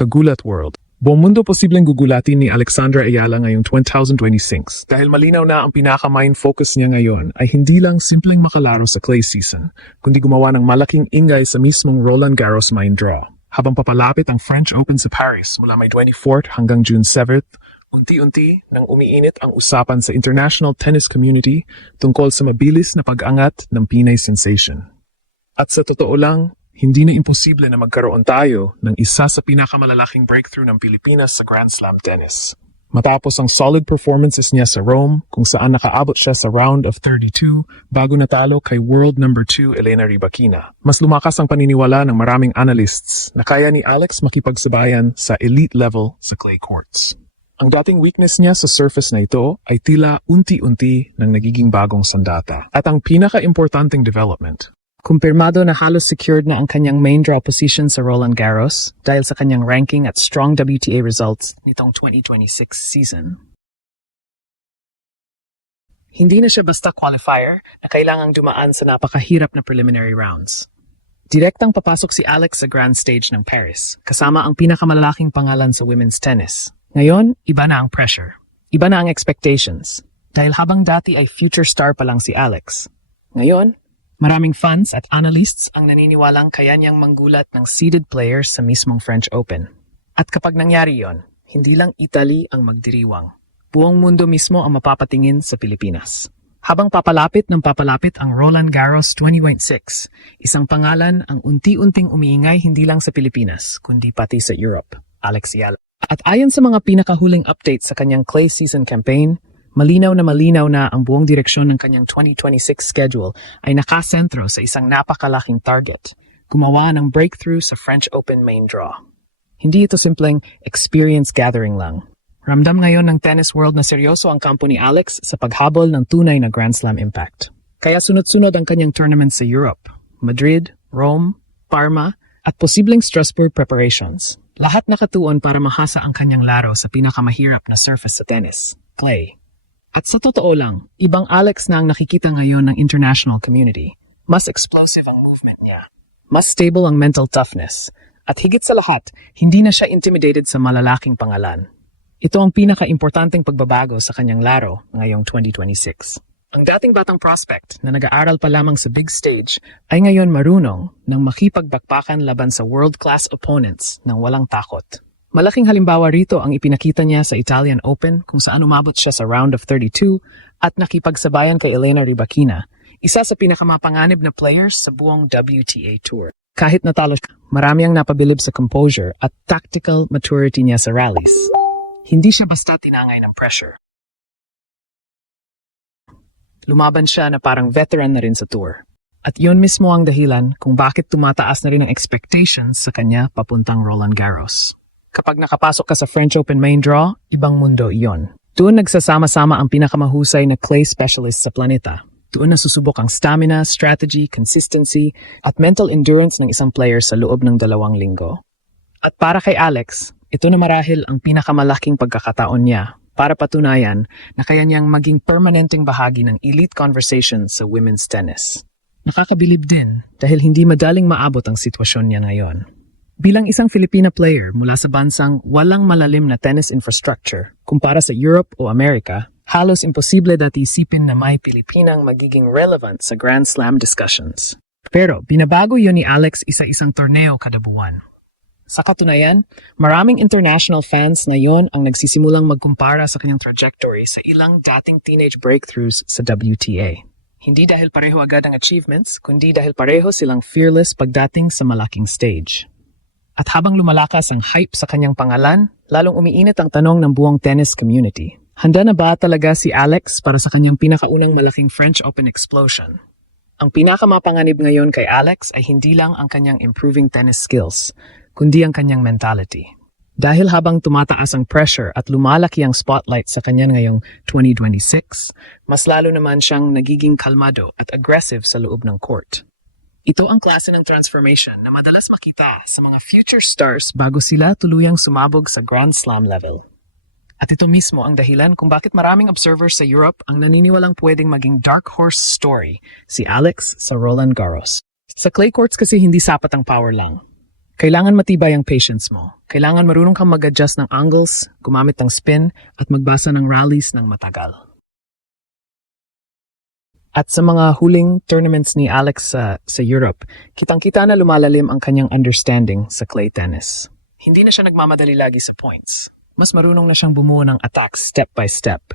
Kagulat World. Buong mundo posibleng gugulatin ni Alexandra Ayala ngayong 2026 dahil malinaw na ang pinaka-main focus niya ngayon ay hindi lang simpleng makalaro sa clay season, kundi gumawa ng malaking ingay sa mismong Roland Garros main draw. Habang papalapit ang French Open sa Paris mula May 24 hanggang June 7, unti-unti nang umiinit ang usapan sa international tennis community tungkol sa mabilis na pag-angat ng Pinay sensation. At sa totoo lang, hindi na imposible na magkaroon tayo ng isa sa pinakamalalaking breakthrough ng Pilipinas sa Grand Slam tennis. Matapos ang solid performances niya sa Rome, kung saan nakaabot siya sa round of 32 bago natalo kay world number 2 Elena Rybakina. Mas lumakas ang paniniwala ng maraming analysts na kaya ni Alex makipagsabayan sa elite level sa clay courts. Ang dating weakness niya sa surface na ito ay tila unti-unti nang nagiging bagong sandata. At ang pinaka-importanting development, kumpirmado na halos secured na ang kanyang main draw position sa Roland Garros dahil sa kanyang ranking at strong WTA results nitong 2026 season. Hindi na siya basta qualifier na kailangang dumaan sa napakahirap na preliminary rounds. Direktang papasok si Alex sa grand stage ng Paris, kasama ang pinakamalalaking pangalan sa women's tennis. Ngayon, iba na ang pressure. Iba na ang expectations. Dahil habang dati ay future star pa lang si Alex. Ngayon, maraming fans at analysts ang naniniwalang kaya niyang manggulat ng seeded players sa mismong French Open. At kapag nangyari yon, hindi lang Italy ang magdiriwang. Buong mundo mismo ang mapapatingin sa Pilipinas. Habang papalapit ang Roland Garros 2026, isang pangalan ang unti-unting umiingay hindi lang sa Pilipinas, kundi pati sa Europe, Alex Ayala. At ayon sa mga pinakahuling updates sa kanyang clay season campaign, malinaw na ang buong direksyon ng kanyang 2026 schedule ay nakasentro sa isang napakalaking target, gumawa ng breakthrough sa French Open main draw. Hindi ito simpleng experience gathering lang. Ramdam ngayon ng tennis world na seryoso ang kampo ni Alex sa paghabol ng tunay na Grand Slam impact. Kaya sunod-sunod ang kanyang tournament sa Europe, Madrid, Rome, Parma, at posibleng Strasbourg preparations. Lahat nakatuon para mahasa ang kanyang laro sa pinakamahirap na surface sa tennis, clay. At sa totoo lang, ibang Alex na ang nakikita ngayon ng international community. Mas explosive ang movement niya. Mas stable ang mental toughness. At higit sa lahat, hindi na siya intimidated sa malalaking pangalan. Ito ang pinaka-importanteng pagbabago sa kanyang laro ngayong 2026. Ang dating batang prospect na nag-aaral pa lamang sa big stage ay ngayon marunong ng makipagbakbakan laban sa world-class opponents ng walang takot. Malaking halimbawa rito ang ipinakita niya sa Italian Open kung saan umabot siya sa round of 32 at nakipagsabayan kay Elena Rybakina, isa sa pinakamapanganib na players sa buong WTA Tour. Kahit natalo siya, marami ang napabilib sa composure at tactical maturity niya sa rallies. Hindi siya basta tinangay ng pressure. Lumaban siya na parang veteran na rin sa tour. At yun mismo ang dahilan kung bakit tumataas na rin ang expectations sa kanya papuntang Roland Garros. Kapag nakapasok ka sa French Open main draw, ibang mundo iyon. Doon nagsasama-sama ang pinakamahusay na clay specialist sa planeta. Doon nasusubok ang stamina, strategy, consistency, at mental endurance ng isang player sa loob ng 2 linggo. At para kay Alex, ito na marahil ang pinakamalaking pagkakataon niya para patunayan na kaya niyang maging permanenteng bahagi ng elite conversation sa women's tennis. Nakakabilib din dahil hindi madaling maabot ang sitwasyon niya ngayon. Bilang isang Filipina player mula sa bansang walang malalim na tennis infrastructure kumpara sa Europe o Amerika, halos imposible dati isipin na may Pilipinang magiging relevant sa Grand Slam discussions. Pero binabago yun ni Alex isa-isang torneo kada buwan. Sa katunayan, maraming international fans ngayon ang nagsisimulang magkumpara sa kanyang trajectory sa ilang dating teenage breakthroughs sa WTA. Hindi dahil pareho agad ang achievements, kundi dahil pareho silang fearless pagdating sa malaking stage. At habang lumalakas ang hype sa kanyang pangalan, lalong umiinit ang tanong ng buong tennis community. Handa na ba talaga si Alex para sa kanyang pinakaunang malaking French Open explosion? Ang pinakamapanganib ngayon kay Alex ay hindi lang ang kanyang improving tennis skills, kundi ang kanyang mentality. Dahil habang tumataas ang pressure at lumalaki ang spotlight sa kanya ngayong 2026, mas lalo naman siyang nagiging kalmado at aggressive sa loob ng court. Ito ang klase ng transformation na madalas makita sa mga future stars bago sila tuluyang sumabog sa Grand Slam level. At ito mismo ang dahilan kung bakit maraming observers sa Europe ang naniniwalang pwedeng maging dark horse story si Alex sa Roland Garros. Sa clay courts kasi hindi sapat ang power lang. Kailangan matibay ang patience mo. Kailangan marunong kang mag-adjust ng angles, gumamit ng spin, at magbasa ng rallies ng matagal. At sa mga huling tournaments ni Alex sa Europe, kitang-kita na lumalalim ang kanyang understanding sa clay tennis. Hindi na siya nagmamadali lagi sa points. Mas marunong na siyang bumuo ng attacks step by step.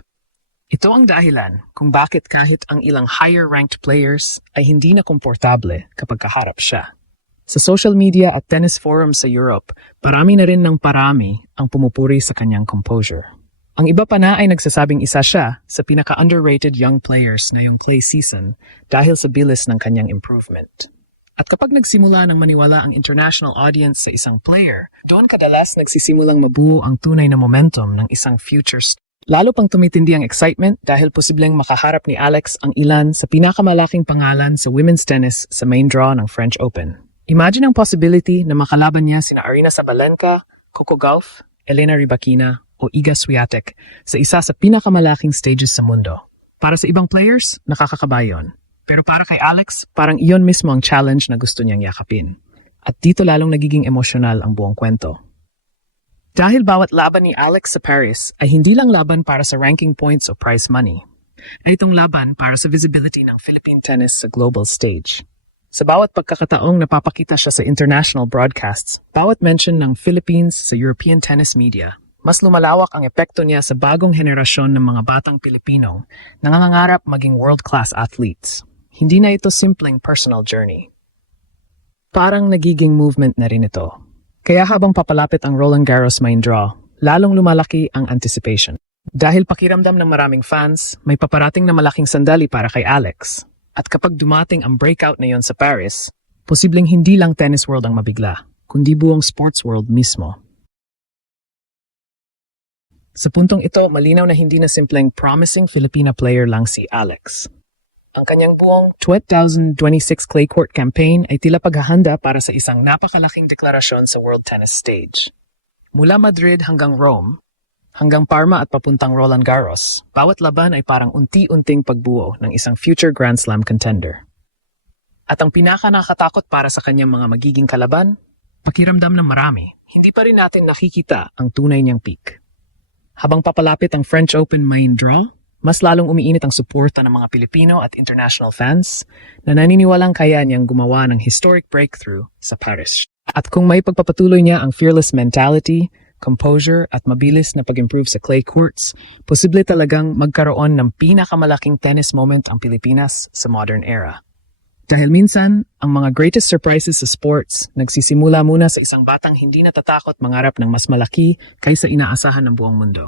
Ito ang dahilan kung bakit kahit ang ilang higher-ranked players ay hindi na komportable kapag kaharap siya. Sa social media at tennis forums sa Europe, parami na rin ng parami ang pumupuri sa kanyang composure. Ang iba pa na ay nagsasabing isa siya sa pinaka-underrated young players ngayong clay season dahil sa bilis ng kanyang improvement. At kapag nagsimula ng maniwala ang international audience sa isang player, doon kadalas nagsisimulang mabuo ang tunay na momentum ng isang future star. Lalo pang tumitindi ang excitement dahil posibleng makaharap ni Alex ang ilan sa pinakamalaking pangalan sa women's tennis sa main draw ng French Open. Imagine ang possibility na makalaban niya sina Aryna Sabalenka, Coco Gauff, Elena Rybakina o Iga Swiatek sa isa sa pinakamalaking stages sa mundo. Para sa ibang players, nakakakabayon. Pero para kay Alex, parang iyon mismo ang challenge na gusto niyang yakapin. At dito lalong nagiging emosyonal ang buong kwento. Dahil bawat laban ni Alex sa Paris ay hindi lang laban para sa ranking points o prize money, ay itong laban para sa visibility ng Philippine tennis sa global stage. Sa bawat pagkakataong napapakita siya sa international broadcasts, bawat mention ng Philippines sa European tennis media, mas lumalawak ang epekto niya sa bagong henerasyon ng mga batang Pilipino na nangangarap maging world-class athletes. Hindi na ito simpleng personal journey. Parang nagiging movement na rin ito. Kaya habang papalapit ang Roland Garros main draw, lalong lumalaki ang anticipation. Dahil pakiramdam ng maraming fans, may paparating na malaking sandali para kay Alex. At kapag dumating ang breakout na yon sa Paris, posibleng hindi lang tennis world ang mabigla, kundi buong sports world mismo. Sa puntong ito, malinaw na hindi na simpleng promising Filipina player lang si Alex. Ang kanyang buong 2026 clay court campaign ay tila paghahanda para sa isang napakalaking deklarasyon sa world tennis stage. Mula Madrid hanggang Rome, hanggang Parma at papuntang Roland Garros, bawat laban ay parang unti-unting pagbuo ng isang future Grand Slam contender. At ang pinaka-nakatakot para sa kanyang mga magiging kalaban, pakiramdam ng marami, hindi pa rin natin nakikita ang tunay niyang peak. Habang papalapit ang French Open main draw, mas lalong umiinit ang suporta ng mga Pilipino at international fans na naniniwalang kaya niyang gumawa ng historic breakthrough sa Paris. At kung may pagpapatuloy niya ang fearless mentality, composure at mabilis na pag-improve sa clay courts, posible talagang magkaroon ng pinakamalaking tennis moment ang Pilipinas sa modern era. Dahil minsan, ang mga greatest surprises sa sports nagsisimula muna sa isang batang hindi natatakot mangarap ng mas malaki kaysa inaasahan ng buong mundo.